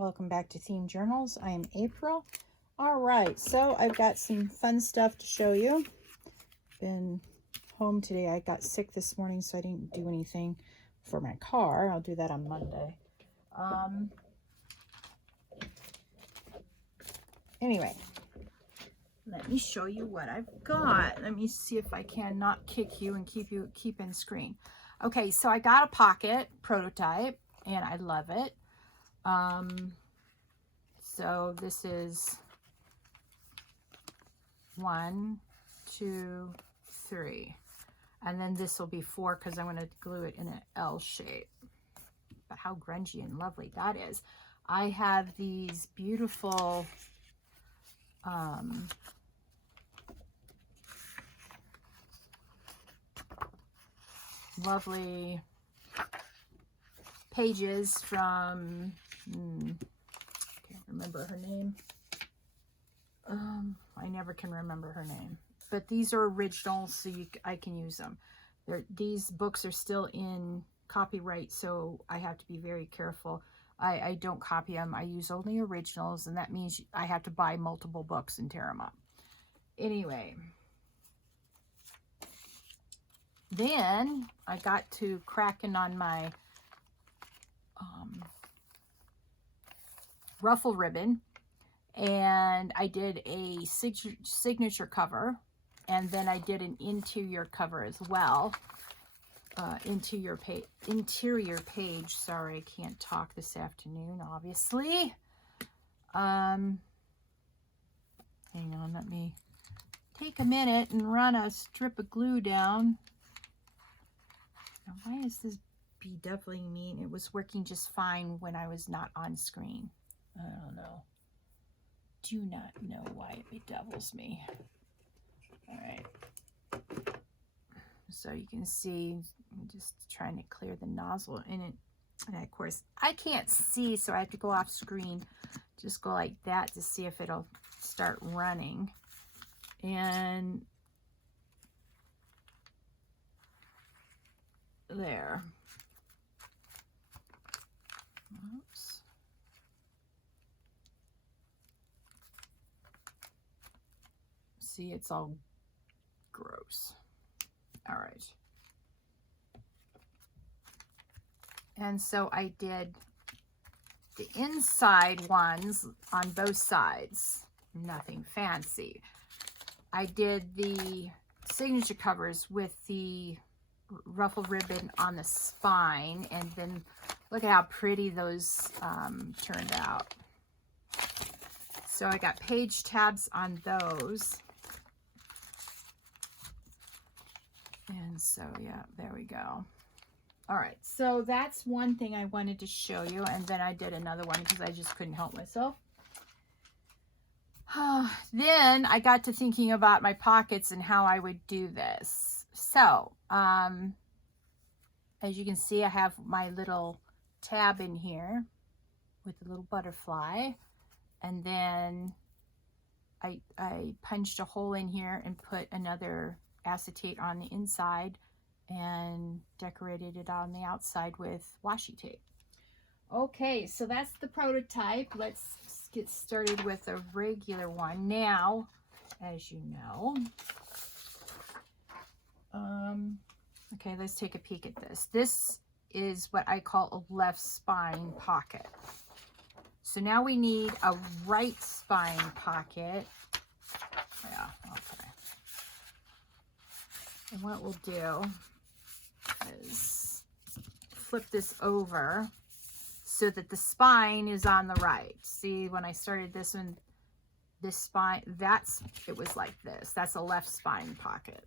Welcome back to Themed Journals. I am April. All right, so I've got some fun stuff to show you. Been home today. I got sick this morning, so I didn't do anything for my car. I'll do that on Monday. Anyway, let me show you what I've got. Let me see if I can not kick you and keep in screen. Okay, so I got a pocket prototype, and I love it. So this is 1, 2, 3, and then this will be 4 because I'm going to glue it in an L shape. But how grungy and lovely that is. I have these beautiful lovely pages from can't remember her name. I never can remember her name, but these are originals, so I can use them. These books are still in copyright, so I have to be very careful. I don't copy them. I use only originals, and that means I have to buy multiple books and tear them up. Anyway, then I got to cracking on my ruffle ribbon, and I did a signature cover, and then I did an interior cover as well. Interior page. Sorry, I can't talk this afternoon, obviously. Hang on, let me take a minute and run a strip of glue down. Now, why is this bedeviling me? It was working just fine when I was not on screen. I don't know. Do not know why it bedevils me. All right. So you can see, I'm just trying to clear the nozzle in it. And of course, I can't see, so I have to go off screen. Just go like that to see if it'll start running. And there. Oops. See, it's all gross. All right. And so I did the inside ones on both sides. Nothing fancy. I did the signature covers with the ruffle ribbon on the spine, and then look at how pretty those turned out. So I got page tabs on those. And so, yeah, there we go. All right, so that's one thing I wanted to show you, and then I did another one because I just couldn't help myself. Then I got to thinking about my pockets and how I would do this. So, as you can see, I have my little tab in here with a little butterfly, and then I punched a hole in here and put another acetate on the inside and decorated it on the outside with washi tape. Okay, so that's the prototype. Let's get started with a regular one. Now, as you know, okay, let's take a peek at this. This is what I call a left spine pocket. So now we need a right spine pocket. Yeah, okay. And what we'll do is flip this over so that the spine is on the right. See, when I started this one, this spine, it was like this. That's a left spine pocket.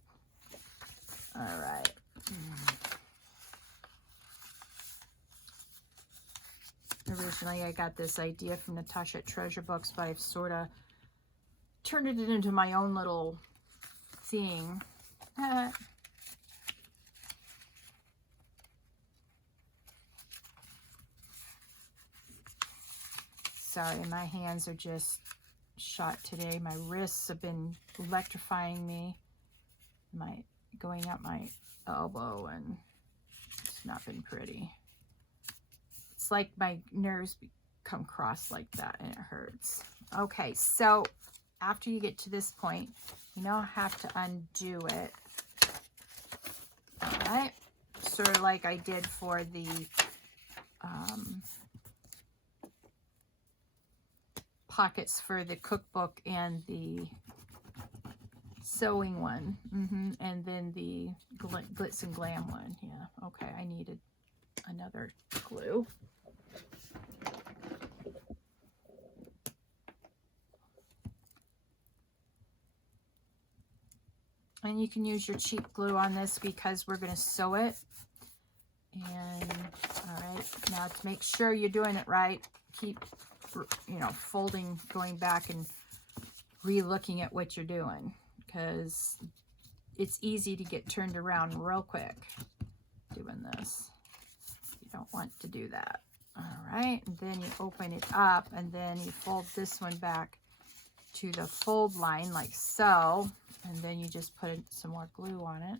All right. Originally, I got this idea from Natasha at Treasure Books, but I've sort of turned it into my own little thing. Sorry, my hands are just shot today. My wrists have been electrifying me. Going up my elbow, and it's not been pretty. It's like my nerves come across like that and it hurts. Okay, so after you get to this point, you now have to undo it. All right, sort of like I did for the pockets for the cookbook and the sewing one, and then the glitz and glam one. Yeah, okay, I needed another glue. And you can use your cheap glue on this because we're going to sew it. And all right, now to make sure you're doing it right, keep, you know, folding, going back and re-looking at what you're doing, because it's easy to get turned around real quick doing this. You don't want to do that. All right, and then you open it up and then you fold this one back to the fold line like so, and then you just put some more glue on it.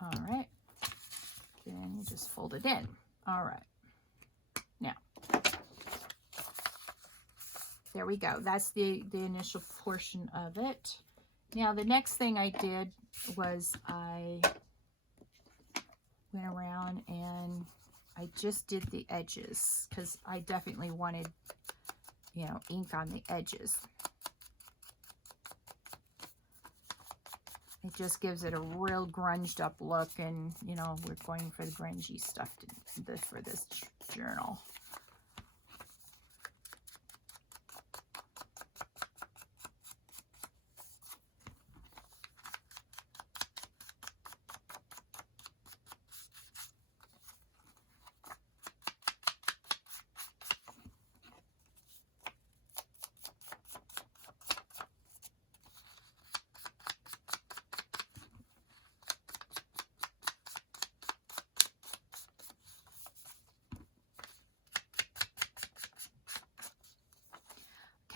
All right, then you just fold it in. All right, now there we go. That's the initial portion of it. Now the next thing I did was I went around and I just did the edges because I definitely wanted, you know, ink on the edges. It just gives it a real grunged up look, and you know, we're going for the grungy stuff for this journal.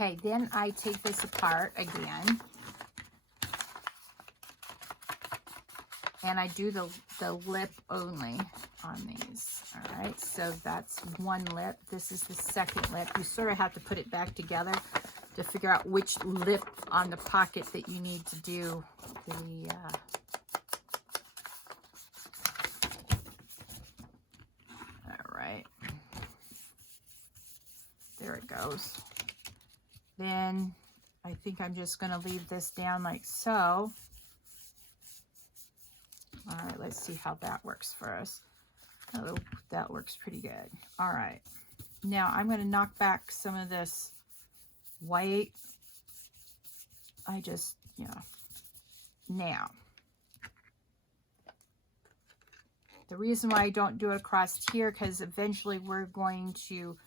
Okay, then I take this apart again, and I do the lip only on these. All right, so that's one lip. This is the second lip. You sort of have to put it back together to figure out which lip on the pocket that you need to do the all right, there it goes. Then I think I'm just going to leave this down like so. All right, let's see how that works for us. Oh, that works pretty good. All right, now I'm going to knock back some of this white. I just, you know, now the reason why I don't do it across here, because eventually we're going to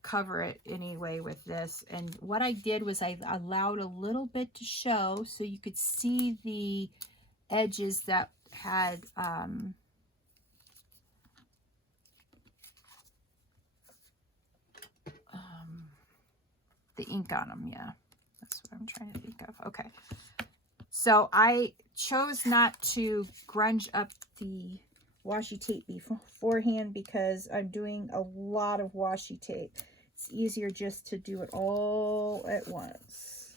cover it anyway with this. And what I did was I allowed a little bit to show so you could see the edges that had the ink on them. Yeah, that's what I'm trying to think of. Okay, so I chose not to grunge up the washi tape beforehand because I'm doing a lot of washi tape. It's easier just to do it all at once.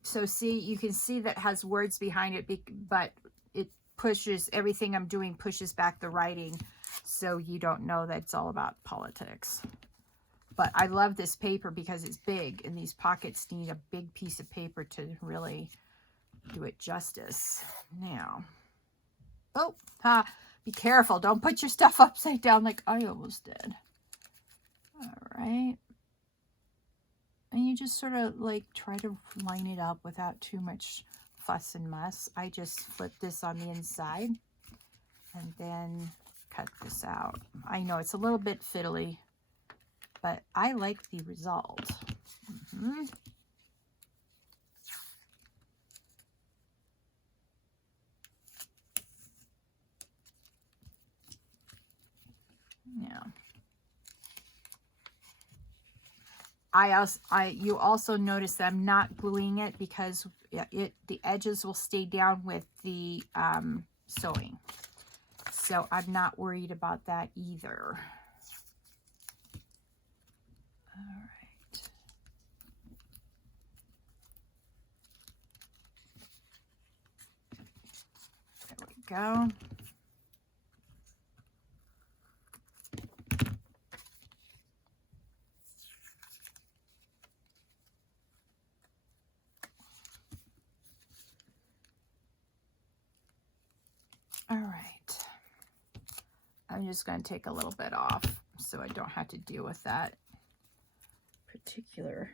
So see, you can see that has words behind it, but it pushes, everything I'm doing pushes back the writing, so you don't know that it's all about politics. But I love this paper because it's big, and these pockets need a big piece of paper to really do it justice. Now, oh, be careful. Don't put your stuff upside down like I almost did. All right. And you just sort of like try to line it up without too much fuss and muss. I just flip this on the inside and then cut this out. I know it's a little bit fiddly, but I like the result. Yeah. you also notice that I'm not gluing it because the edges will stay down with the sewing. So I'm not worried about that either. All right. There we go. All right. I'm just going to take a little bit off so I don't have to deal with that particular.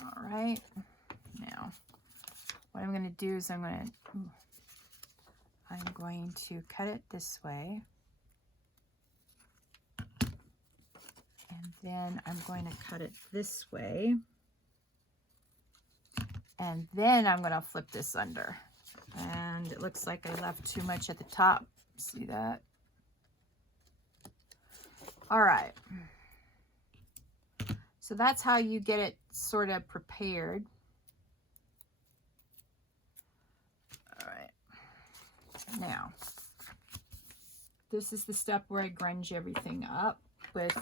All right. Now, what I'm going to do is I'm going to cut it this way. And then I'm going to cut it this way. And then I'm going to flip this under. And it looks like I left too much at the top. See that? All right. So that's how you get it sort of prepared. All right. Now, this is the step where I grunge everything up with,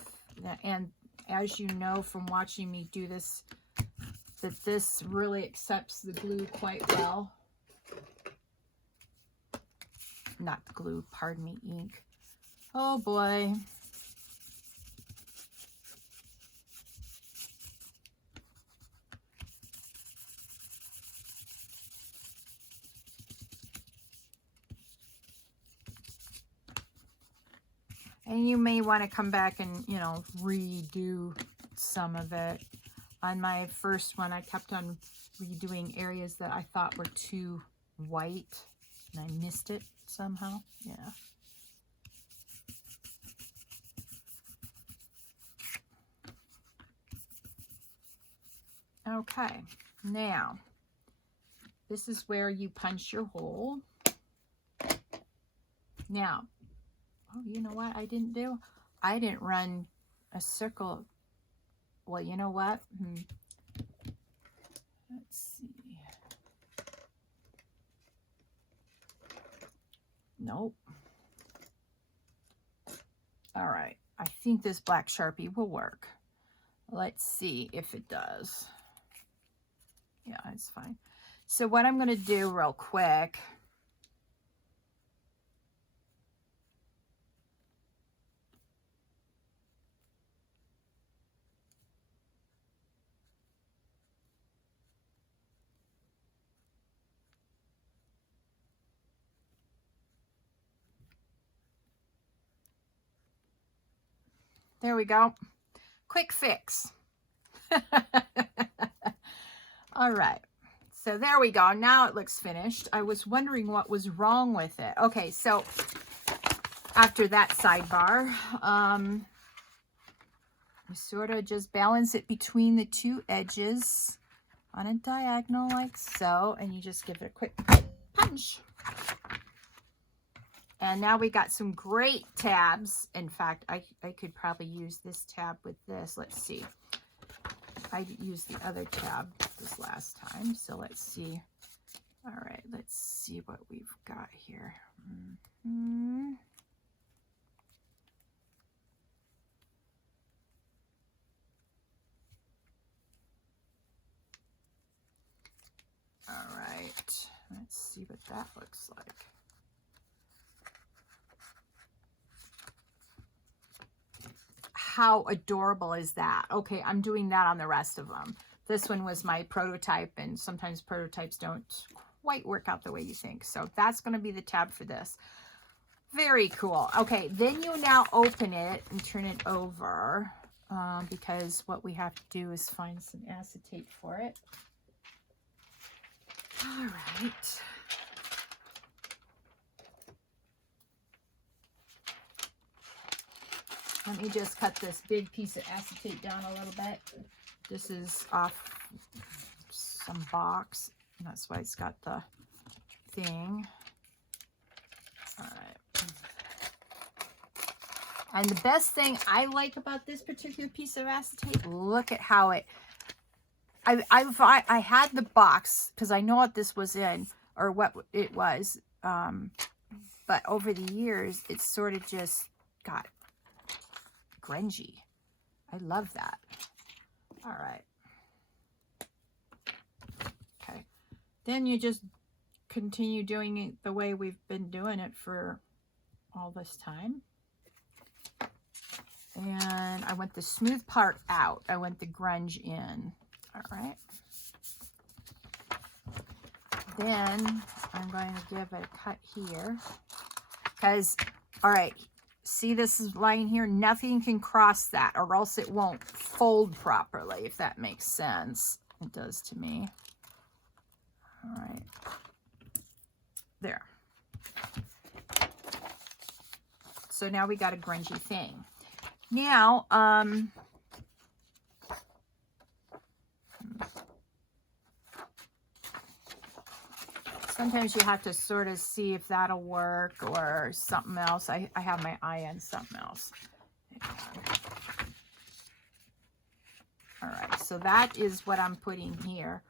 and as you know from watching me do this, that this really accepts the glue quite well. Not glue, pardon me, ink. Oh boy. And you may want to come back and, you know, redo some of it. On my first one, I kept on redoing areas that I thought were too white, and I missed it somehow. Yeah. Okay, now, this is where you punch your hole. Now, oh, you know what I didn't do? I didn't run a circle. Well, you know what? Let's see. Nope. All right. I think this black Sharpie will work. Let's see if it does. Yeah, it's fine. So what I'm going to do real quick. There we go. Quick fix. All right. So there we go. Now it looks finished. I was wondering what was wrong with it. Okay, so after that sidebar, you sort of just balance it between the two edges on a diagonal like so, and you just give it a quick punch. And now we got some great tabs. In fact, I could probably use this tab with this. Let's see. I used the other tab this last time. So let's see. All right, let's see what we've got here. All right, let's see what that looks like. How adorable is that? Okay, I'm doing that on the rest of them. This one was my prototype, and sometimes prototypes don't quite work out the way you think. So that's going to be the tab for this. Very cool. Okay, then you now open it and turn it over because what we have to do is find some acetate for it. All right. Let me just cut this big piece of acetate down a little bit. This is off some box, and that's why it's got the thing. All right. And the best thing I like about this particular piece of acetate, look at how it, I had the box because I know what this was in, or what it was, but over the years, it's sort of just got grungy. I love that. All right. Okay. Then you just continue doing it the way we've been doing it for all this time. And I want the smooth part out. I want the grunge in. All right. Then I'm going to give it a cut here. Because, all right, see this line here? Nothing can cross that or else it won't fold properly, if that makes sense. It does to me. All right. There. So now we got a grungy thing. Now, sometimes you have to sort of see if that'll work or something else. I have my eye on something else. All right, so that is what I'm putting here.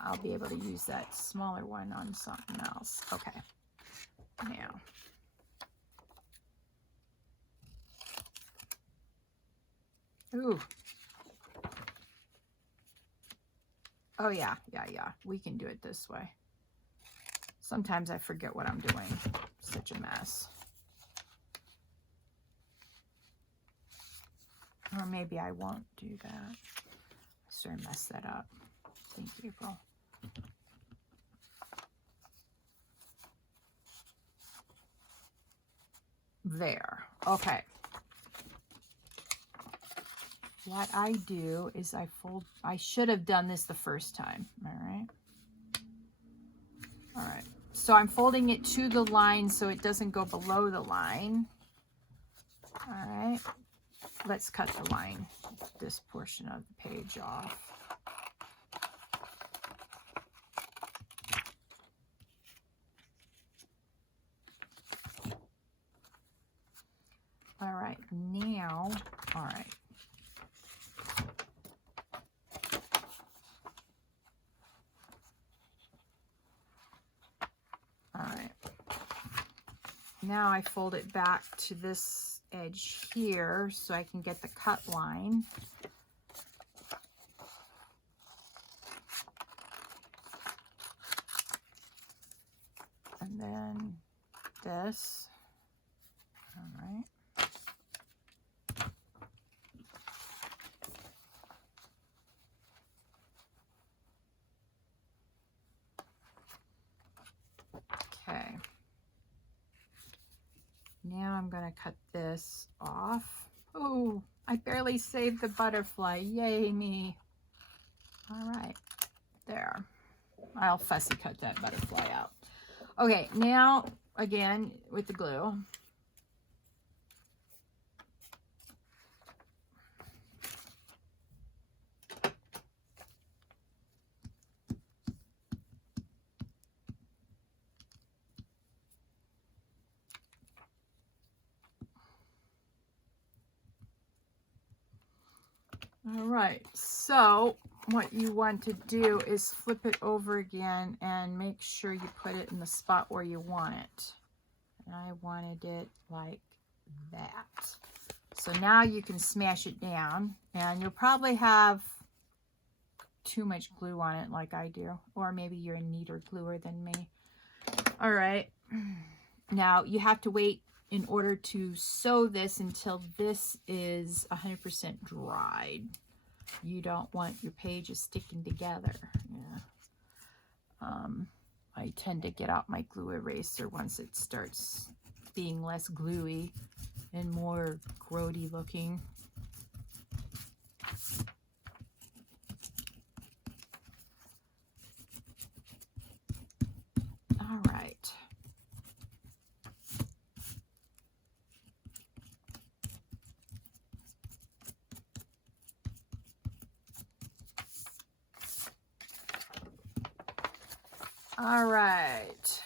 I'll be able to use that smaller one on something else. Okay, now. Ooh. Oh, yeah. We can do it this way. Sometimes I forget what I'm doing. Such a mess. Or maybe I won't do that. I sort of messed that up. Thank you, April. There. Okay. What I do is I fold. I should have done this the first time. All right. All right. So I'm folding it to the line so it doesn't go below the line. All right. Let's cut the line, this portion of the page off. All right, now, all right. All right. Now I fold it back to this edge here so I can get the cut line. And then this. All right. Okay. Now I'm going to cut this off. Oh, I barely saved the butterfly. Yay me. All right. There. I'll fussy cut that butterfly out. Okay, now again with the glue. All right, so what you want to do is flip it over again and make sure you put it in the spot where you want it. And I wanted it like that. So now you can smash it down, and you'll probably have too much glue on it like I do, or maybe you're a neater gluer than me. All right, now you have to wait in order to sew this until this is 100% dried. You don't want your pages sticking together. Yeah. I tend to get out my glue eraser once it starts being less gluey and more grody looking. All right. All right.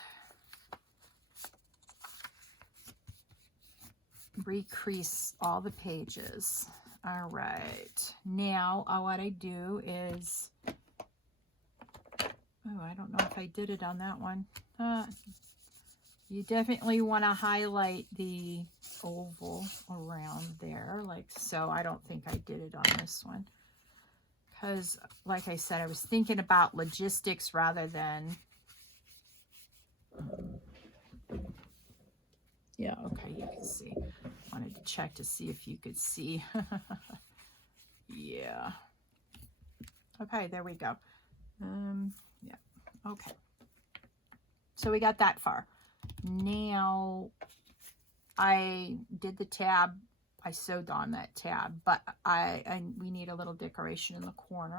pre-crease all the pages. All right, now what I do is, oh, I don't know if I did it on that one. You definitely want to highlight the oval around there, like so. I don't think I did it on this one because, like I said, I was thinking about logistics rather than... Yeah, okay, you can see. Wanted to check to see if you could see. Yeah. Okay, there we go. Yeah, okay. So we got that far. Now I did the tab. I sewed on that tab, but we need a little decoration in the corner.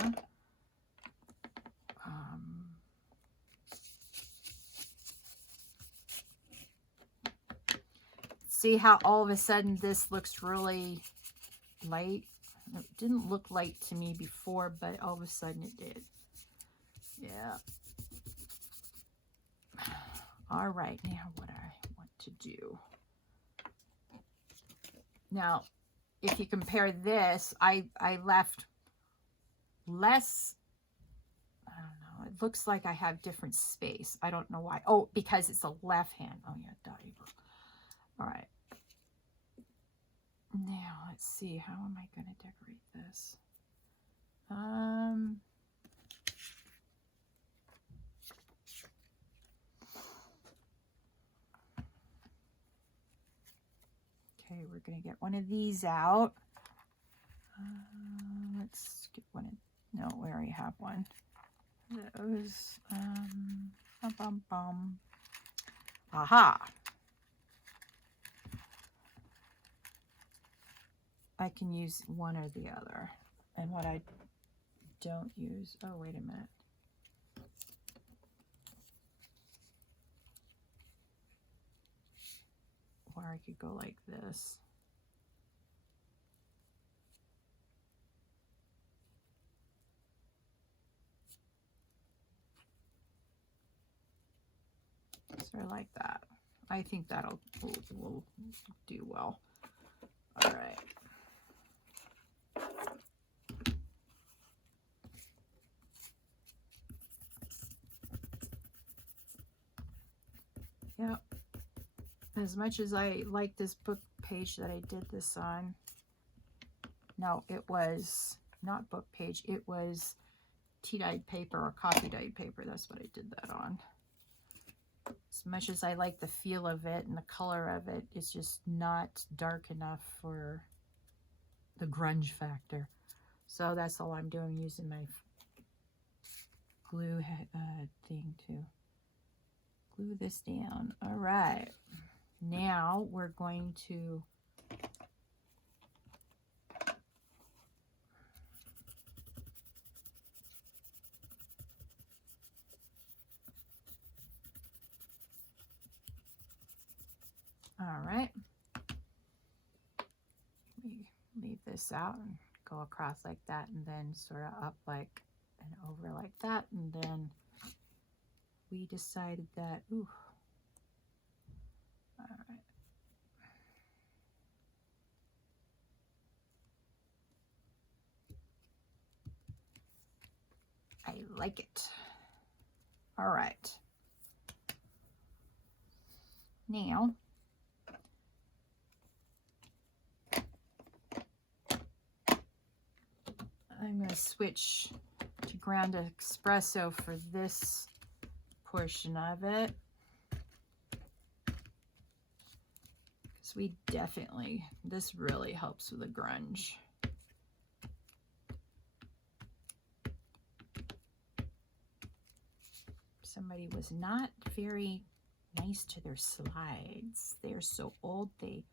See how all of a sudden this looks really light? It didn't look light to me before, but all of a sudden it did. Yeah. All right, now what I want to do. Now, if you compare this, I left less, I don't know, it looks like I have different space. I don't know why. Oh, because it's a left hand. Oh yeah, all right. Now, let's see, how am I going to decorate this? Okay, we're going to get one of these out. Let's get one of, no, we already have one. Those, aha. I can use one or the other. And what I don't use, oh, wait a minute. Or I could go like this. Sort of like that. I think that'll will do well. All right. Yep. As much as I like this book page that I did this on, no, it was not book page. It was tea-dyed paper or coffee-dyed paper. That's what I did that on. As much as I like the feel of it and the color of it, it's just not dark enough for the grunge factor. So that's all I'm doing, using my glue thing to glue this down. All right. Now we're going to leave this out and go across like that, and then sort of up like and over like that, and then we decided that, ooh, all right. I like it. All right. Now, I'm going to switch to ground espresso for this portion of it, because we definitely, this really helps with the grunge. Somebody was not very nice to their slides. They're so old, they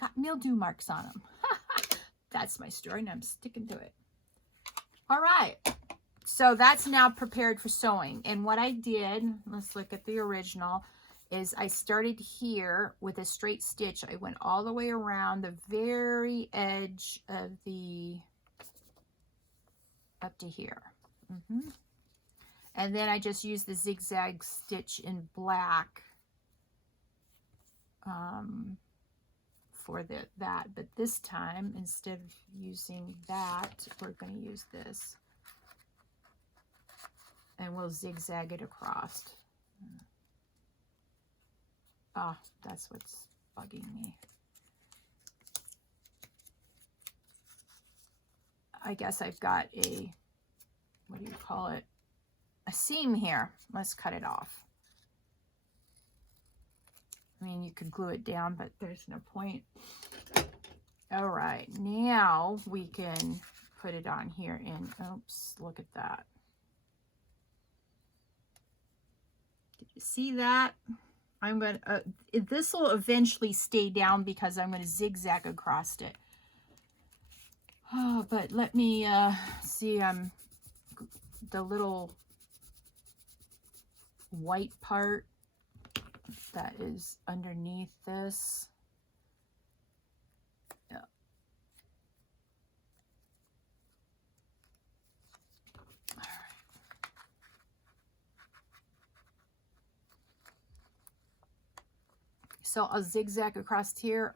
got mildew marks on them. That's my story, and I'm sticking to it. All right, so that's now prepared for sewing. And what I did, let's look at the original, is I started here with a straight stitch. I went all the way around the very edge of the, up to here. And then I just used the zigzag stitch in black for that, but this time, instead of using that, we're going to use this. And we'll zigzag it across. Ah, that's what's bugging me. I guess I've got a, what do you call it? A seam here. Let's cut it off. I mean, you could glue it down, but there's no point. All right, now we can put it on here and, oops, look at that. Did you see that? I'm going to, this will eventually stay down because I'm going to zigzag across it. Oh, but let me see, the little white part that is underneath this. Yeah. All right. So I'll zigzag across here,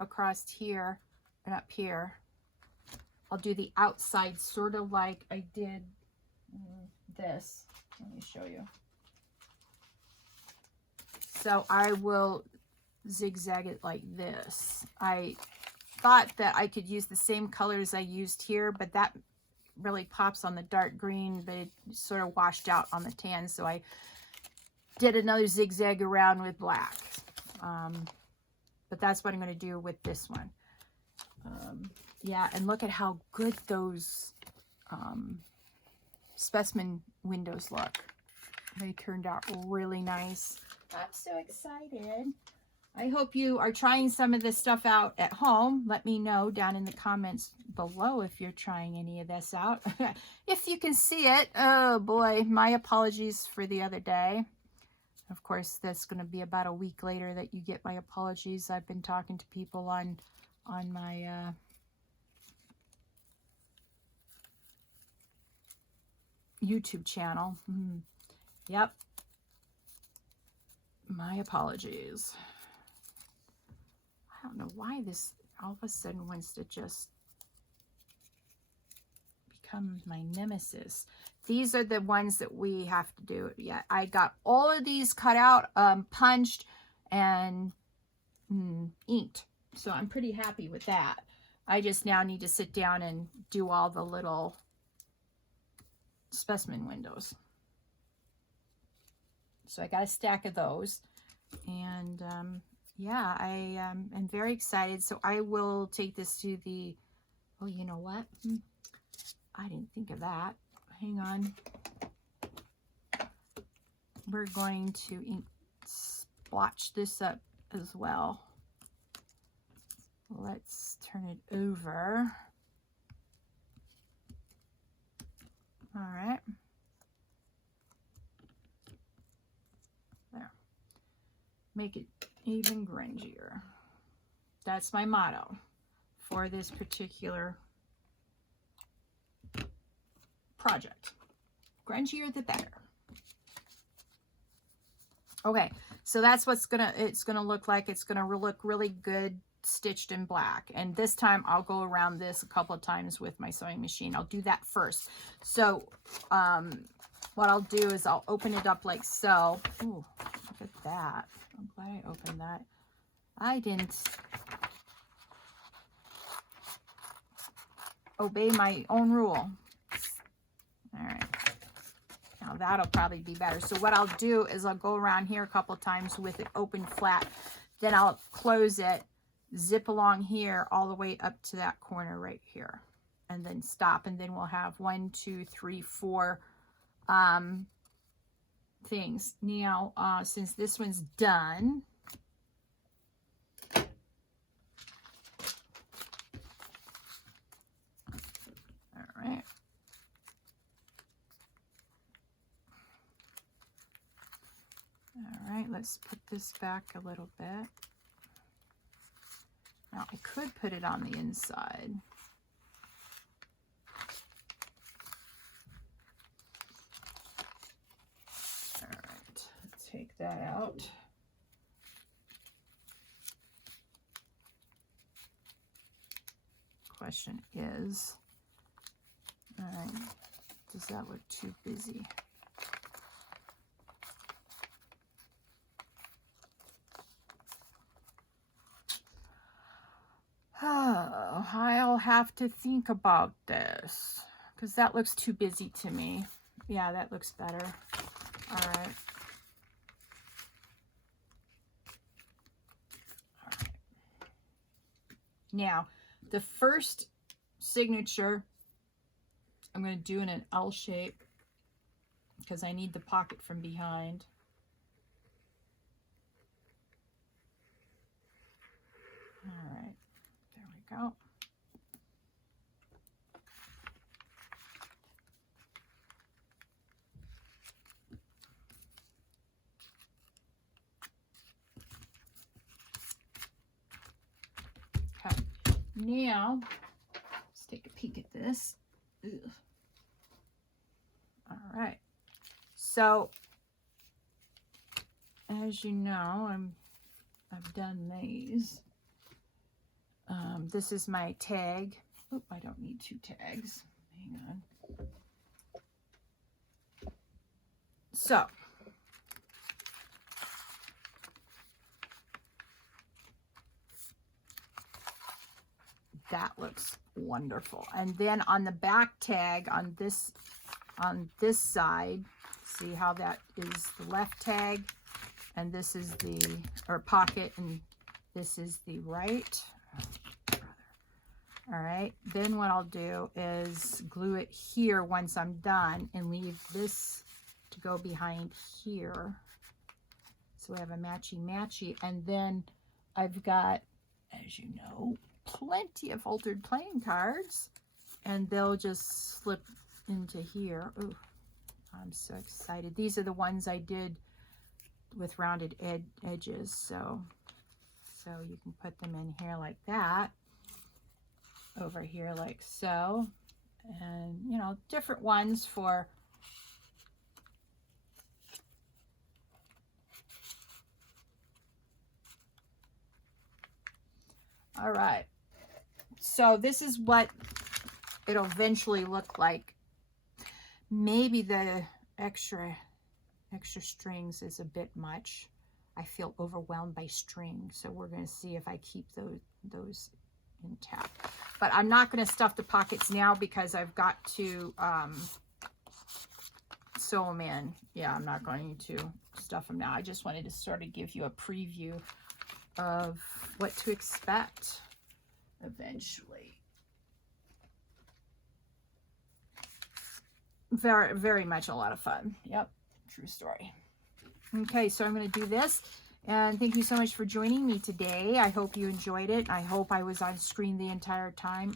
and up here. I'll do the outside sort of like I did this. Let me show you. So I will zigzag it like this. I thought that I could use the same colors I used here, but that really pops on the dark green, but it sort of washed out on the tan. So I did another zigzag around with black. But that's what I'm going to do with this one. Yeah, and look at how good those specimen windows look. They turned out really nice. I'm so excited. I hope you are trying some of this stuff out at home. Let me know down in the comments below if you're trying any of this out. If you can see it. Oh boy, my apologies for the other day. Of course, that's going to be about a week later that you get my apologies. I've been talking to people on my YouTube channel. Yep. My apologies. I don't know why this all of a sudden wants to just become my nemesis. These are the ones that we have to do. Yeah, I got all of these cut out, punched, and inked. So I'm pretty happy with that. I just now need to sit down and do all the little specimen windows. So I got a stack of those, and yeah, I am very excited. So I will take this to the, oh, you know what? I didn't think of that. Hang on. We're going to splotch this up as well. Let's turn it over. All right. There. Make it even grungier. That's my motto for this particular project. Grungier the better. Okay, so that's what's it's gonna look like. It's gonna look really good stitched in black. And this time I'll go around this a couple of times with my sewing machine. I'll do that first. So what I'll do is I'll open it up like so. Ooh, look at that. I'm glad I opened that. I didn't obey my own rule. All right. Now that'll probably be better. So what I'll do is I'll go around here a couple of times with it open flat. Then I'll close it, zip along here all the way up to that corner right here, and then stop. And then we'll have 1, 2, 3, 4 things. Now, since this one's done, all right. All right, let's put this back a little bit. Now, I could put it on the inside. All right, let's take that out. question is, all right, does that look too busy? Oh, I'll have to think about this because that looks too busy to me. Yeah, that looks better. All right. All right. Now, the first signature I'm going to do in an L shape because I need the pocket from behind. All right. There we go. Okay. Now, let's take a peek at this. Ugh. All right. So, as you know, I've done these. This is my tag. Oop, I don't need 2 tags. Hang on. So, that looks wonderful. And then on the back tag on this side, see how that is the left tag, and this is the pocket, and this is the right. All right, then what I'll do is glue it here once I'm done and leave this to go behind here. So we have a matchy-matchy, and then I've got, as you know, plenty of altered playing cards, and they'll just slip into here. Ooh, I'm so excited. These are the ones I did with rounded edges, so you can put them in here like that, over here like so, and you know, different ones for all right. So this is what it'll eventually look like. Maybe the extra strings is a bit much. I feel overwhelmed by string, so we're going to see if I keep those intact. But I'm not going to stuff the pockets now because I've got to sew them in. Yeah, I'm not going to stuff them now. I just wanted to sort of give you a preview of what to expect eventually. Very, very much a lot of fun. Yep, true story. Okay, so I'm going to do this. And thank you so much for joining me today. I hope you enjoyed it. I hope I was on screen the entire time.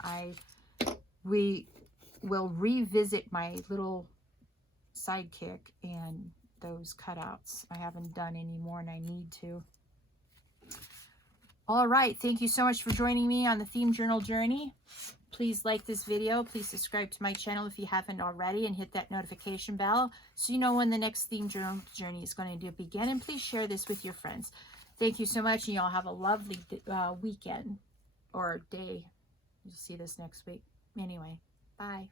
We will revisit my little sidekick and those cutouts. I haven't done any more and I need to. All right, thank you so much for joining me on the Theme Journal journey. Please like this video. Please subscribe to my channel if you haven't already, and hit that notification bell so you know when the next Theme Journal journey is going to begin. And please share this with your friends. Thank you so much, and y'all have a lovely weekend or day. You'll see this next week. Anyway, bye.